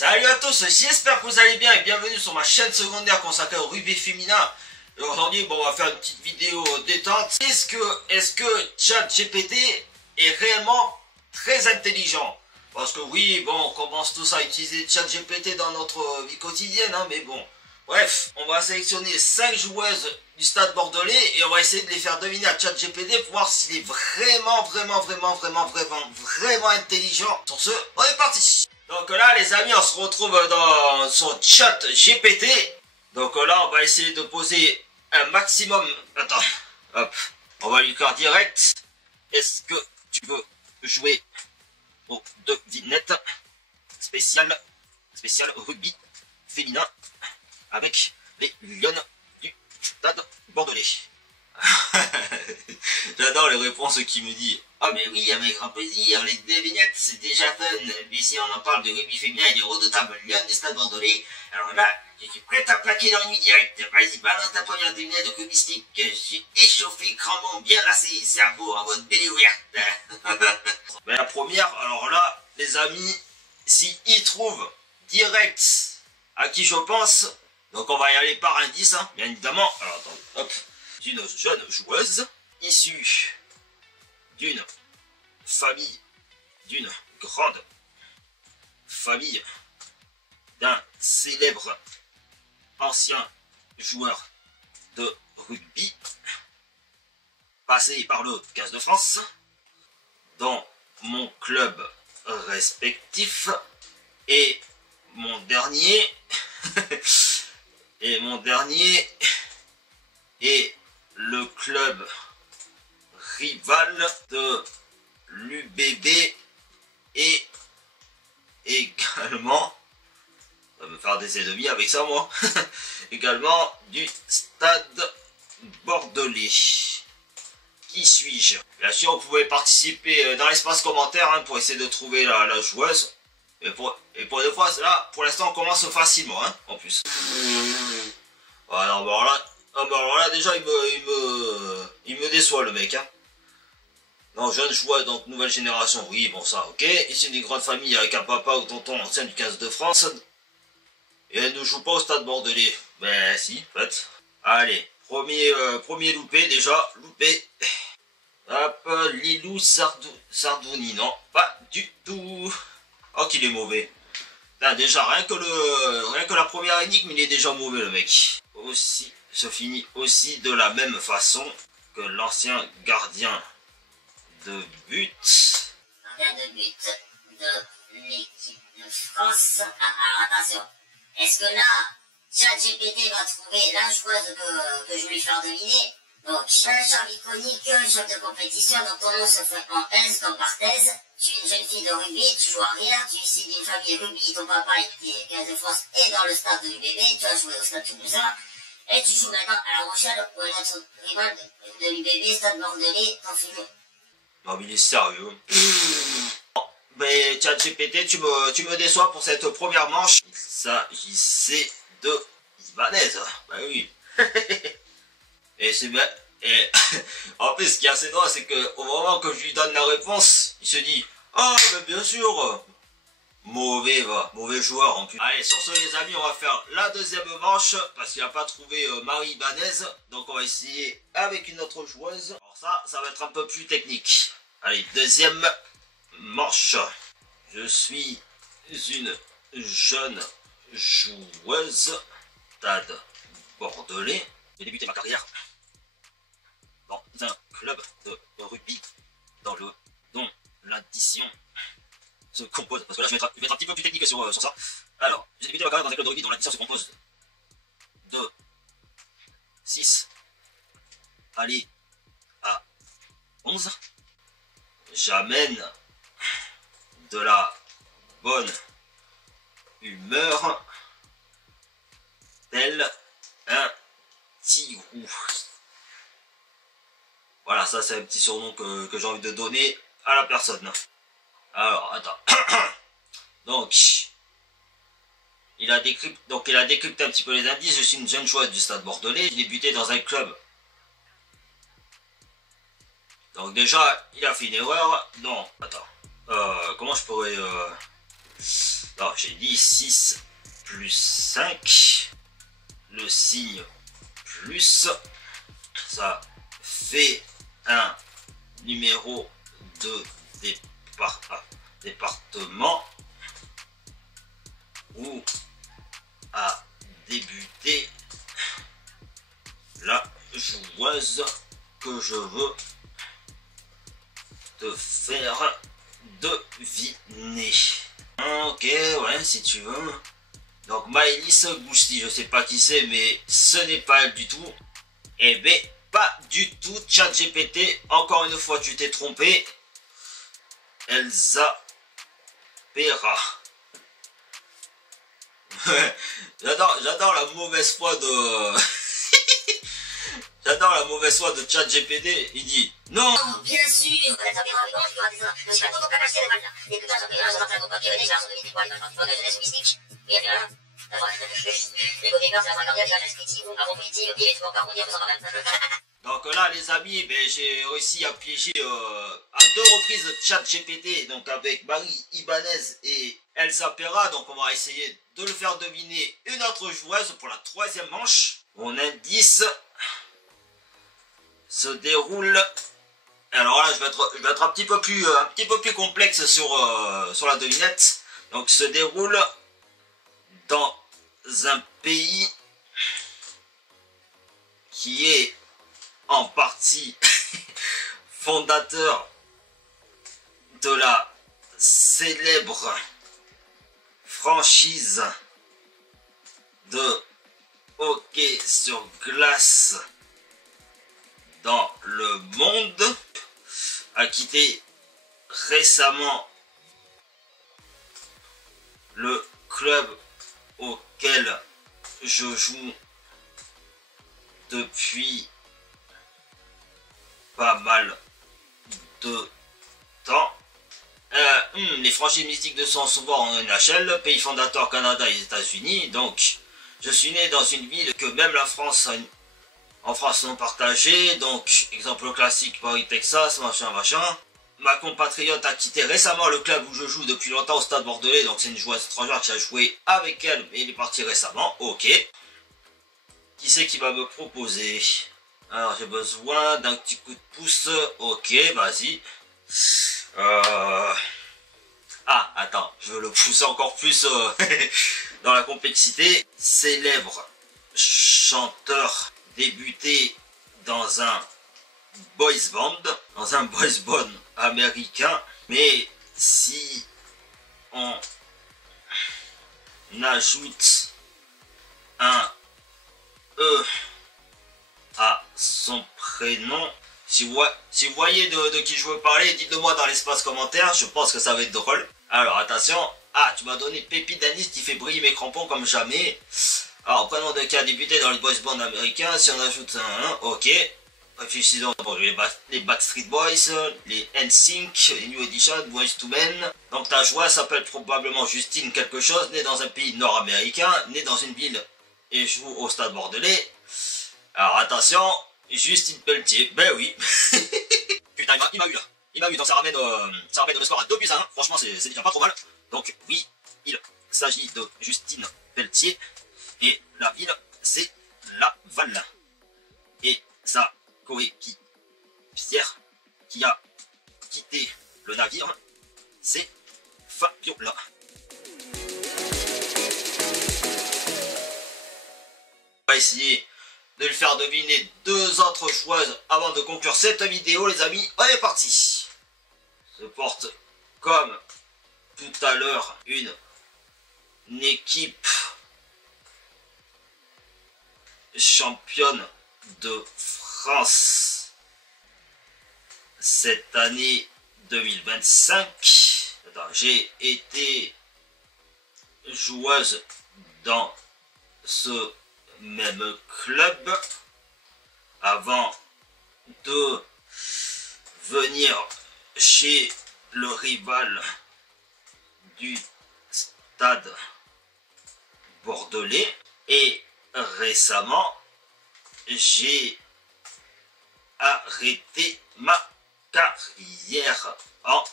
Salut à tous, j'espère que vous allez bien et bienvenue sur ma chaîne secondaire consacrée au rugby féminin. Et aujourd'hui, bon, on va faire une petite vidéo détente. Est-ce que ChatGPT est réellement très intelligent? Parce que oui, bon, on commence tous à utiliser ChatGPT dans notre vie quotidienne, hein, mais bon. Bref, on va sélectionner 5 joueuses du Stade Bordelais et on va essayer de les faire deviner à ChatGPT pour voir s'il est vraiment intelligent. Sur ce, on est parti. Donc là, les amis, on se retrouve dans son chat GPT. Donc là, on va essayer de poser un maximum. Attends, hop, on va lui faire direct. Est-ce que tu veux jouer aux devinettes spécial rugby féminin avec les Lions du Stade Bordelais? J'adore les réponses qui me disent « Ah mais oui, avec grand plaisir, les devinettes c'est déjà fun, mais si on en parle de rugby féminin et des redoutables Lions du Stade Bordelais, alors là, je suis prêt à plaquer dans le direct. Vas-y, balance ta première devinette de rugbyistique. Je suis échauffé, crampon, bien lassé, cerveau en mode belle ouverte. » Mais la première, alors là, les amis, si ils trouvent direct à qui je pense, donc on va y aller par indice, hein, bien évidemment. Alors attendez, hop. D'une jeune joueuse issue d'une famille, d'une grande famille, d'un célèbre ancien joueur de rugby, passé par le 15 de France, dans mon club respectif, et mon dernier, est le club rival de l'UBB et également, ça va me faire des ennemis avec ça moi, également du Stade Bordelais. Qui suis-je? Bien sûr, vous pouvez participer dans l'espace commentaire hein, pour essayer de trouver la joueuse. Et pour une fois, là, pour l'instant, on commence facilement, hein, en plus. Voilà, alors là, déjà, il me déçoit, le mec, hein. Non, jeune joueur, donc nouvelle génération, oui, bon, ça, ok. Ici, une grande famille avec un papa ou tonton ancien du 15 de France. Et elle ne joue pas au Stade Bordelais. Ben, si, en fait. Allez, premier loupé, déjà, loupé. Hop, Lilou Sardouni, non, pas du tout. Oh, qu'il est mauvais. Là, déjà, rien que la première énigme, il est déjà mauvais, le mec. Aussi, se finit aussi de la même façon que l'ancien gardien de but. Gardien de but de l'équipe de France. Alors attention, est-ce que là, ChatGPT va trouver la joueuse que je vais lui faire deviner? Donc, Charles iconique, chef de compétition, donc ton nom se fait en S comme Barthez. Tu es une jeune fille de rugby, tu joues arrière, tu es ici d'une famille rugby, ton papa était 15 de France et dans le stade de l'UBB, tu as joué au stade toulousain, et tu joues maintenant à La Rochelle, où est notre rival de l'UBB, stade Bordelais, ton futur. Non mais il est sérieux. Mais ChatGPT, tu me déçois pour cette première manche. Il s'agissait de Ibanez. Bah oui. Et c'est bien. Et en plus, ce qui est assez drôle, c'est que au moment que je lui donne la réponse, il se dit ah, mais bien sûr. Mauvais joueur en plus. Allez, sur ce, les amis, on va faire la deuxième manche parce qu'il n'a pas trouvé Marie Ibanez. Donc, on va essayer avec une autre joueuse. Alors, ça va être un peu plus technique. Allez, deuxième manche. Je suis une jeune joueuse Stade Bordelais. J'ai débuté ma carrière dans un club de rugby dont l'addition se compose, parce que là je vais être un petit peu plus technique sur ça. Alors, j'ai débuté ma carrière dans un club de rugby dont l'addition se compose de 6 aller à 11. J'amène de la bonne humeur tel un tigrou. Voilà, ça c'est un petit surnom que j'ai envie de donner à la personne. Alors, attends. Donc, il a décrypté un petit peu les indices. Je suis une jeune joueuse du Stade Bordelais. J'ai débuté dans un club Donc déjà, il a fait une erreur. Non, attends. Comment je pourrais... Alors j'ai dit 6 plus 5. Le signe plus. Ça fait un numéro de département où a débuté la joueuse que je veux te faire deviner. Ok, ouais, si tu veux. Donc Maëlys Gousti, je sais pas qui c'est, mais ce n'est pas elle du tout. Eh ben, pas du tout. ChatGPT, encore une fois, tu t'es trompé. Elsa Pera. J'adore la mauvaise foi de... J'adore la mauvaise foi de ChatGPT. Il dit non. Bien sûr, Elsa Pera, oui, je suis ravi, je suis pas content de cacher les balles. Et que Elsa Pera, je suis en train de copier les charges de l'unité pour aller dans le jeunesse mystique. Et puis là, les bodyguards, c'est la cinquantième, c'est la restriction, la compétition, et les sports par contre, ils sont donc là les amis, ben, j'ai réussi à piéger à 2 reprises ChatGPT, donc avec Marie Ibanez et Elsa Pera. Donc on va essayer de le faire deviner une autre joueuse pour la 3e manche. Mon indice se déroule. Alors là je vais être un petit peu plus complexe sur la devinette. Donc se déroule dans un pays qui est en partie fondateur de la célèbre franchise de hockey sur glace dans le monde, a quitté récemment le club auquel je joue depuis pas mal de temps. Les franchises mystiques de sont souvent en NHL, pays fondateur Canada et États-Unis. Donc, je suis né dans une ville que même la France, en France, sont partagées. Donc, exemple classique, Paris, Texas, machin. Ma compatriote a quitté récemment le club où je joue depuis longtemps au Stade Bordelais. Donc, c'est une joueuse étrangère qui a joué avec elle, mais il est parti récemment. Ok. Qui c'est qui va me proposer? Alors, j'ai besoin d'un petit coup de pouce. Ok, vas-y. Ah, attends, je veux le pousser encore plus dans la complexité. Célèbre chanteur débuté dans un boys band américain. Mais si on ajoute un E à son prénom, si vous voyez de qui je veux parler, dites-le moi dans l'espace commentaire, je pense que ça va être drôle. Alors attention, ah, tu m'as donné pépite d'anis qui fait briller mes crampons comme jamais. Alors, prénom de qui a débuté dans les boys band américains, si on ajoute un, ok. Réfléchis donc pour les Backstreet Boys, les NSYNC, les New Edition, Boys to Men. Donc ta joueuse s'appelle probablement Justine quelque chose, née dans un pays nord-américain, née dans une ville et joue au Stade Bordelais. Alors attention, Justine Pelletier, ben oui. Putain, il m'a eu là. Il m'a eu, donc ça ramène le score à 2-1. Franchement, c'est déjà pas trop mal. Donc oui, il s'agit de Justine Pelletier. Et la ville, c'est Laval. Et sa coéquipière qui a quitté le navire, c'est Fabiola. On va essayer de lui faire deviner 2 autres joueuses avant de conclure cette vidéo, les amis. On est parti. Se porte comme tout à l'heure une équipe championne de France cette année 2025. J'ai été joueuse dans ce même club avant de venir chez le rival du Stade Bordelais, et récemment j'ai arrêté ma carrière en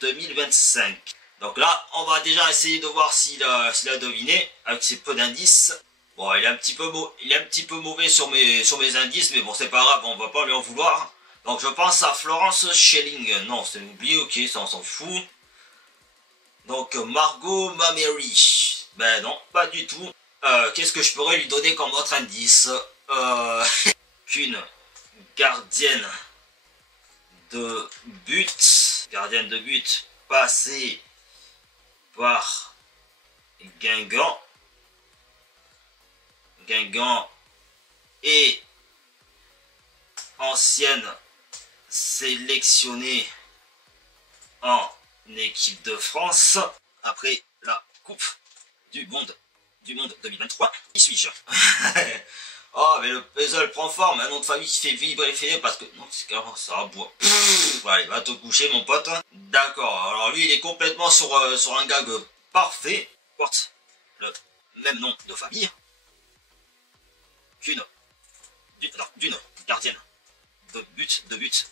2025. Donc là, on va déjà essayer de voir s'il a deviné avec ses peu d'indices. Bon, il est un petit peu mauvais sur mes indices, mais bon, c'est pas grave, on va pas lui en vouloir. Donc je pense à Florence Schelling. Non, c'est oublié, ok, ça on s'en fout. Donc Margot Mamery. Ben non, pas du tout. Qu'est-ce que je pourrais lui donner comme autre indice? Qu'une gardienne de but. Gardienne de but passée par Guingamp. Guingamp est ancienne sélectionnée en équipe de France après la Coupe du Monde 2023. Qui suis-je? Oh, mais le puzzle prend forme, un nom de famille qui fait vibrer les fêlés parce que... Non, c'est carrément ça boit. Allez, va te coucher, mon pote. D'accord, alors lui, il est complètement sur un gag parfait. Porte le même nom de famille qu'une gardienne de but,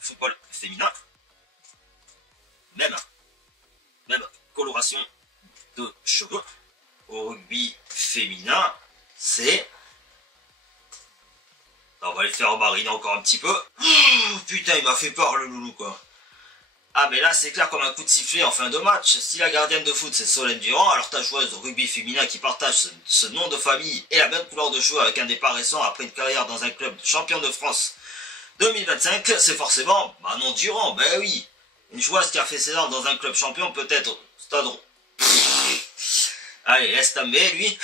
football féminin. Même coloration de cheveux. Au rugby féminin, c'est... On va le faire mariner encore un petit peu. Oh, putain, il m'a fait peur le loulou, quoi. Ah, mais là, c'est clair comme un coup de sifflet en fin de match. Si la gardienne de foot, c'est Solène Durand, alors ta joueuse de rugby féminin qui partage ce nom de famille et la même couleur de cheveux avec un départ récent après une carrière dans un club champion de France 2025, c'est forcément Manon Durand. Ben oui, une joueuse qui a fait ses armes dans un club champion, peut-être Stade... Allez, laisse tomber, lui.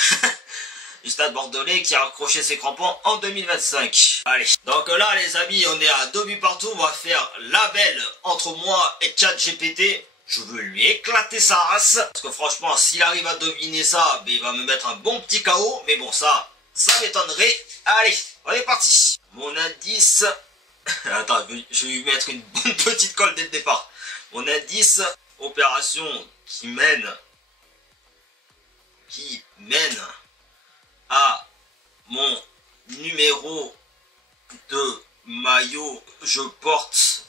Du Stade Bordelais qui a accroché ses crampons en 2025. Allez, donc là les amis, on est à 2 buts partout, on va faire la belle entre moi et ChatGPT. Je veux lui éclater sa race, parce que franchement, s'il arrive à deviner ça, ben, il va me mettre un bon petit KO, mais bon, ça m'étonnerait. Allez, on est parti. Mon indice... Attends, je vais lui mettre une bonne petite colle dès le départ. Mon indice, opération qui mène à mon numéro de maillot je porte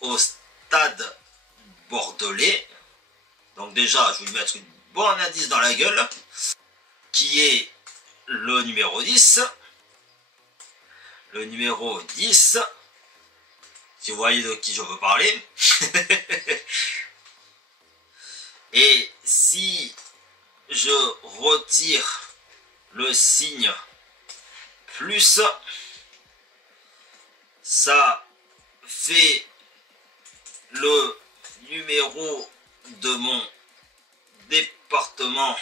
au Stade Bordelais. Donc déjà, je vais lui mettre une bonne indice dans la gueule, qui est le numéro 10. Le numéro 10, si vous voyez de qui je veux parler. Et si je retire le signe plus, ça fait le numéro de mon département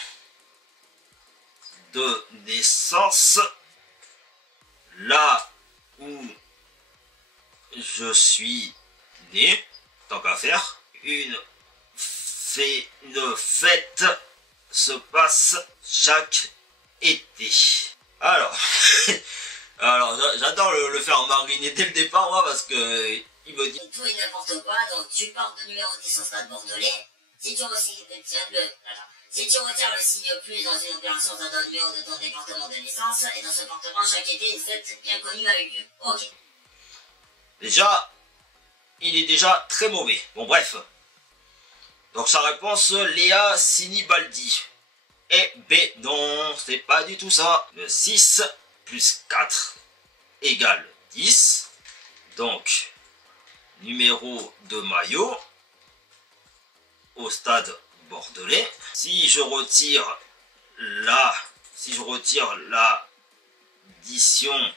de naissance, là où je suis né, tant qu'à faire. Une fête se passe chaque été. Alors, j'adore le faire mariner dès le départ, moi, parce que il me dit tout et n'importe quoi, donc tu portes le numéro 10 au Stade Bordelais. Si tu retires le signe plus dans une opération, ça donne le numéro de ton département de naissance, et dans ce département, chaque été, une fête bien connue a eu lieu. Ok. Déjà, il est déjà très mauvais. Bon, bref. Donc sa réponse, Léa Sinibaldi. Et B, non, c'est pas du tout ça. Le 6 plus 4 égale 10. Donc, numéro de maillot au Stade Bordelais. Si je retire l'addition,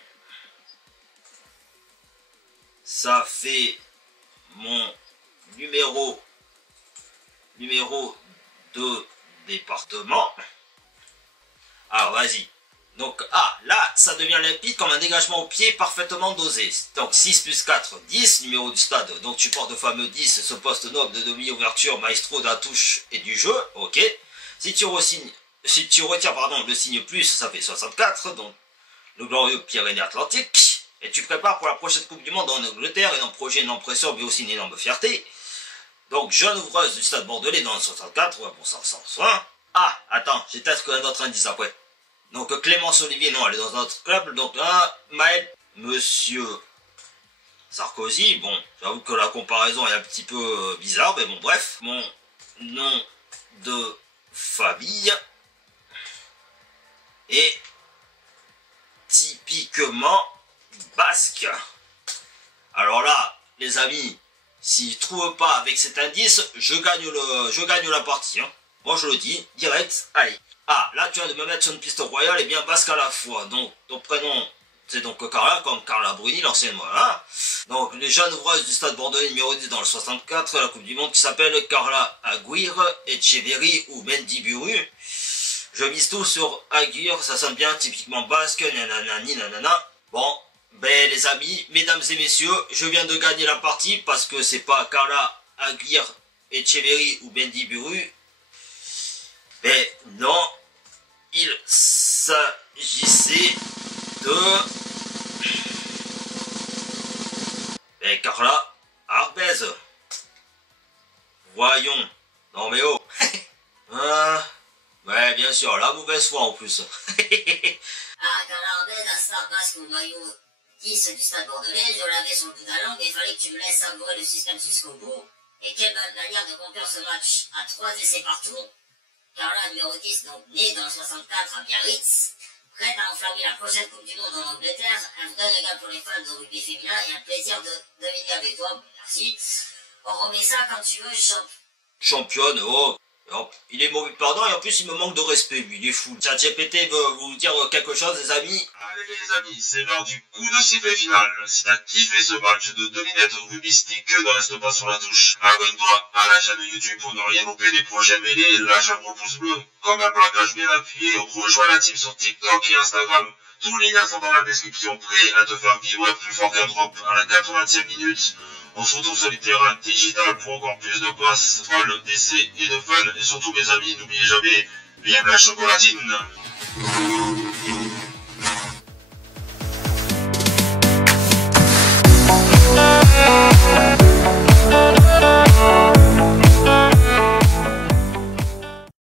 ça fait mon numéro de département. Alors vas-y. Donc là ça devient limpide comme un dégagement au pied parfaitement dosé. Donc 6 plus 4, 10, numéro du stade. Donc tu portes le fameux 10, ce poste noble de demi-ouverture, maestro de la touche et du jeu. Ok. Si tu retires le signe plus, ça fait 64. Donc le glorieux Pyrénées-Atlantiques. Et tu prépares pour la prochaine Coupe du Monde en Angleterre, énorme projet, énorme pression, mais aussi une énorme fierté. Donc, jeune ouvreuse du Stade Bordelais dans le 64, ouais, bon, sans soin. Ah, attends, j'ai peut-être un autre indice après. Donc, Clémence Olivier, non, elle est dans un autre club. Donc, là, Maël, Monsieur Sarkozy, bon, j'avoue que la comparaison est un petit peu bizarre, mais bon, bref. Mon nom de famille est typiquement basque. Alors là, les amis, s'ils ne trouvent pas avec cet indice, je gagne la partie. Hein. Moi je le dis, direct, allez. Ah, là tu viens de me mettre sur une piste royale et bien basque à la fois. Donc ton prénom, c'est donc Carla, comme Carla Bruni, l'ancienne, voilà. Donc les jeunes ouvrages du Stade Bordelais numéro 10 dans le 64, la Coupe du Monde qui s'appelle Carla Aguirre, Echeverry ou Mendiburu. Je mise tout sur Aguirre, ça sonne bien, typiquement basque, nanana, nanana. Bon, ben les amis, mesdames et messieurs, je viens de gagner la partie parce que c'est pas Carla Aguirre, Echeverry ou Mendiburu. Ben non, il s'agissait de... Ben Carla Arbez. Voyons. Non mais oh. Ouais, bien sûr, la mauvaise foi en plus. Ah, Carla Arbez, la star basque au maillot 10 du Stade Bordelais, je l'avais sur le bout de la langue, mais il fallait que tu me laisses savourer le système jusqu'au bout. Et quelle manière de conclure ce match à 3 essais partout. Carla, numéro 10, donc née dans le 64 à Biarritz, prête à enflammer la prochaine Coupe du Monde en Angleterre, un vrai régal pour les fans de rugby féminin et un plaisir de deviner avec toi, merci. On remet ça quand tu veux, Championne, oh. Alors, il est mauvais pardon et en plus il me manque de respect, lui, il est fou. ChatGPT veut vous dire quelque chose, les amis. Allez les amis, c'est l'heure du coup de sifflet final. Si t'as kiffé ce match de devinette rugbyistique, ne reste pas sur la touche. Abonne-toi à la chaîne YouTube pour ne rien louper des prochaines mêlées, lâche un gros pouce bleu. Comme un plaquage bien appuyé, rejoins la team sur TikTok et Instagram. Tous les liens sont dans la description, prêts à te faire vibrer plus fort qu'un drop à la 80e minute. On se retrouve sur les terrains digital pour encore plus de passes, trolls, d'essais et de fun. Et surtout mes amis, n'oubliez jamais, vive la chocolatine!